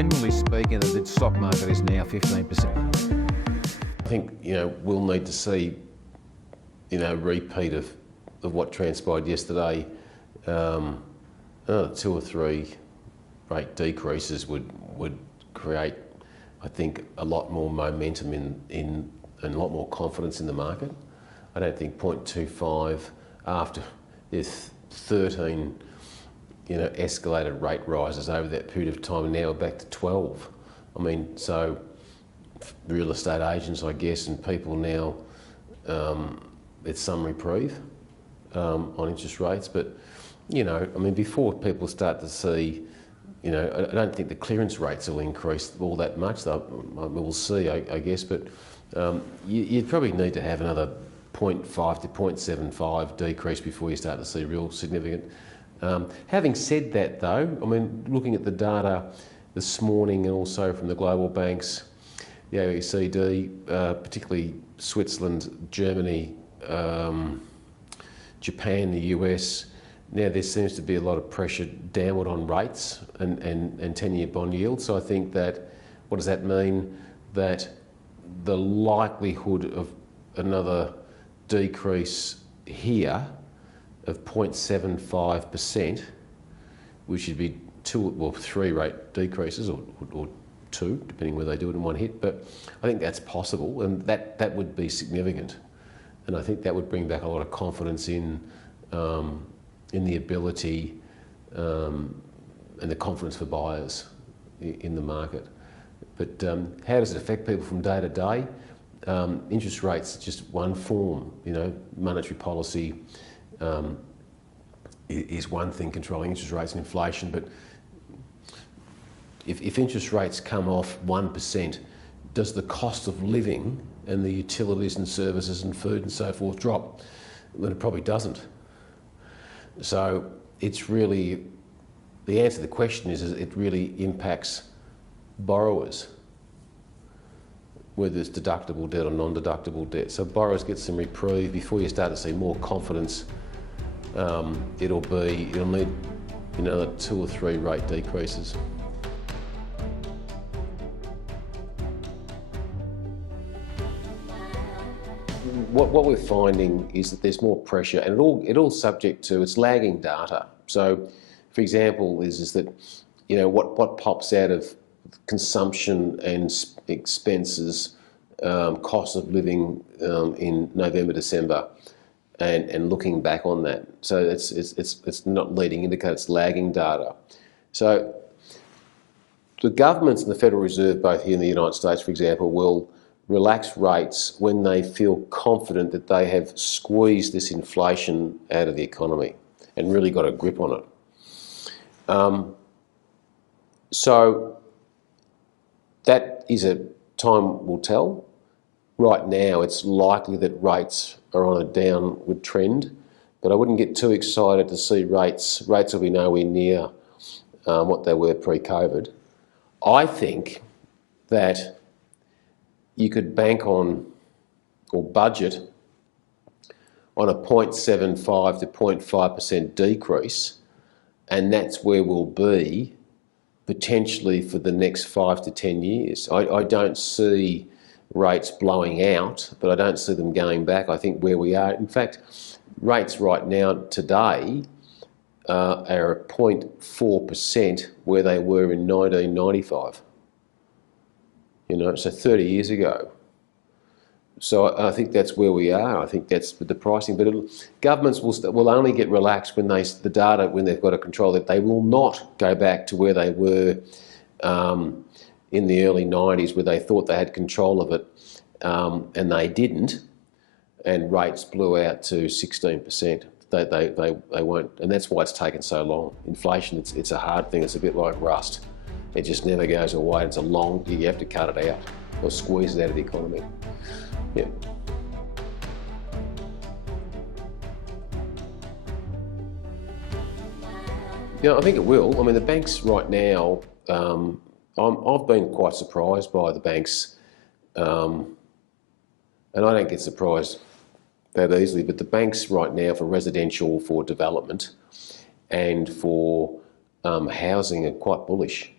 generally speaking, the stock market is now 15%. I think, we'll need to see, repeat of what transpired yesterday. 2 or 3 rate decreases would create, I think, a lot more momentum and a lot more confidence in the market. I don't think 0.25 after there's 13 escalated rate rises over that period of time, and now we're back to 12. I mean, so real estate agents, I guess, and people now, it's some reprieve on interest rates. But, before people start to see, I don't think the clearance rates will increase all that much. We'll see, I guess, but you'd probably need to have another 0.5 to 0.75 decrease before you start to see real significant. Having said that though, looking at the data this morning and also from the global banks, the OECD, particularly Switzerland, Germany, Japan, the US, now there seems to be a lot of pressure downward on rates and 10-year bond yields. So I think that, what does that mean? That the likelihood of another decrease here of 0.75%, which would be 3 rate decreases or 2, depending whether they do it in one hit. But I think that's possible, and that would be significant. And I think that would bring back a lot of confidence in the ability and the confidence for buyers in the market. But how does it affect people from day to day? Interest rates are just one form. Monetary policy is one thing, controlling interest rates and inflation. But if interest rates come off 1%, does the cost of living and the utilities and services and food and so forth drop? Well, it probably doesn't. So it's really, the answer to the question is it really impacts borrowers, whether it's deductible debt or non-deductible debt. So borrowers get some reprieve before you start to see more confidence. It'll need another 2 or 3 rate decreases. What we're finding is that there's more pressure, and it all subject to, it's lagging data. So, for example, is that what pops out of consumption and expenses, cost of living in November, December, and looking back on that. So it's not leading indicator, it's lagging data. So the governments and the Federal Reserve, both here in the United States, for example, will relax rates when they feel confident that they have squeezed this inflation out of the economy and really got a grip on it. So that is a time will tell. Right now, it's likely that rates are on a downward trend, but I wouldn't get too excited to see rates. Rates will be nowhere near what they were pre-COVID. I think that you could bank on or budget on a 0.75 to 0.5% decrease, and that's where we'll be potentially for the next 5 to 10 years. I don't see rates blowing out, but I don't see them going back. I think where we are, in fact, rates right now today are at 0.4% where they were in 1995. So 30 years ago. So I think that's where we are. I think that's the pricing. But governments will only get relaxed when the data, when they've got a control, that they will not go back to where they were in the early 90s, where they thought they had control of it, and they didn't, and rates blew out to 16%. They won't, and that's why it's taken so long. Inflation, it's a hard thing. It's a bit like rust. It just never goes away. It's you have to cut it out or squeeze it out of the economy. Yeah. I think it will. The banks right now, I've been quite surprised by the banks, and I don't get surprised that easily, but the banks right now for residential, for development, and for housing are quite bullish.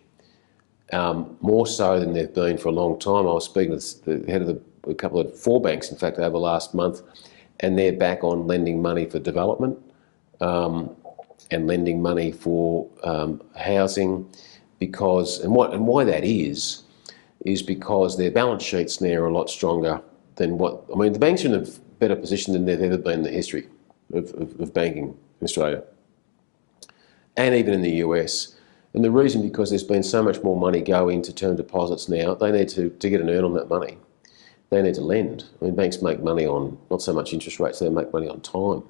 more so than they've been for a long time. I was speaking to the head of a couple of 4 banks, in fact, over the last month, and they're back on lending money for development and lending money for housing, because and why that is because their balance sheets now are a lot stronger than what I mean. The banks are in a better position than they've ever been in the history of banking in Australia and even in the US. And the reason, because there's been so much more money go into term deposits now, they need to get an earn on that money. They need to lend. I mean, banks make money on not so much interest rates, they make money on time.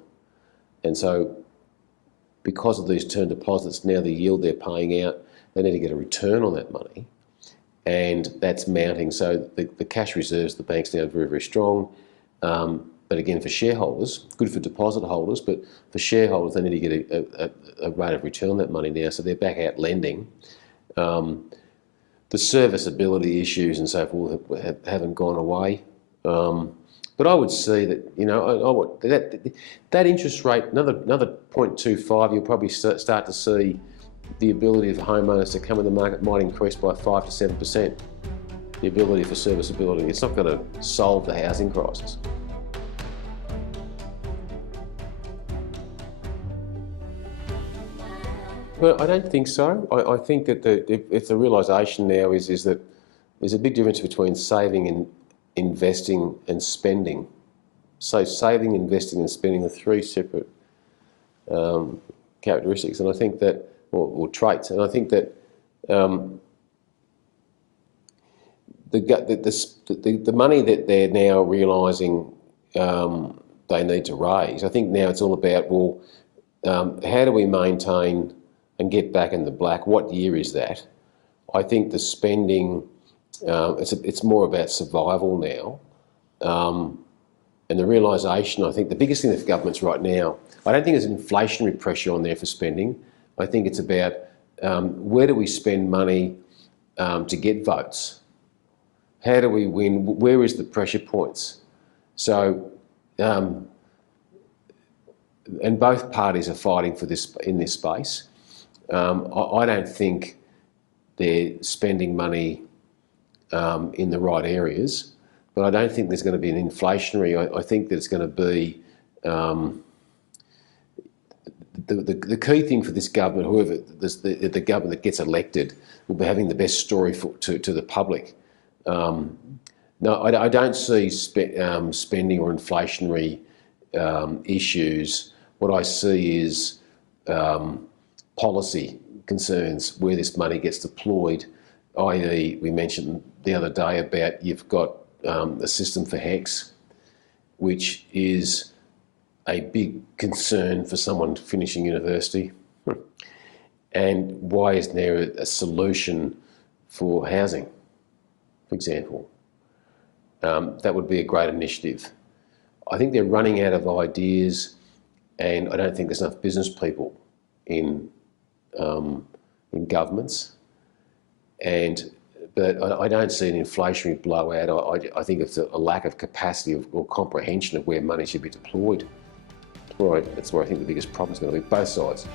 And so because of these term deposits, now the yield they're paying out, they need to get a return on that money. And that's mounting. So the cash reserves of the banks now are very, very strong. But again, for shareholders, good for deposit holders, but for shareholders, they need to get a rate of return on that money now. So they're back out lending. The serviceability issues and so forth haven't gone away. But I would see that, you know, that interest rate, another 0.25, you'll probably start to see the ability of homeowners to come in the market might increase by 5 to 7%. The ability for serviceability. It's not going to solve the housing crisis. Well, I don't think so. I think that if the realisation now is that there's a big difference between saving and investing and spending. So saving, investing and spending are 3 separate characteristics, and I think that, or traits, and I think that the money that they're now realising they need to raise, I think now it's all about, well, how do we maintain and get back in the black? What year is that? I think the spending, it's more about survival now. And the realisation, I think the biggest thing for governments right now, I don't think there's inflationary pressure on there for spending. I think it's about where do we spend money to get votes? How do we win? Where is the pressure points? So, and both parties are fighting for this in this space. I don't think they're spending money in the right areas, but I don't think there's going to be an inflationary. I think that it's going to be the key thing for this government, whoever the government that gets elected, will be having the best story to the public. No, I don't see spending or inflationary issues. What I see is policy concerns, where this money gets deployed, i.e. we mentioned the other day about you've got a system for HECS, which is a big concern for someone finishing university. And why isn't there a solution for housing, for example? That would be a great initiative. I think they're running out of ideas, and I don't think there's enough business people in governments. But I don't see an inflationary blowout. I think it's a lack of capacity or comprehension of where money should be deployed. That's where I think the biggest problem is going to be, both sides.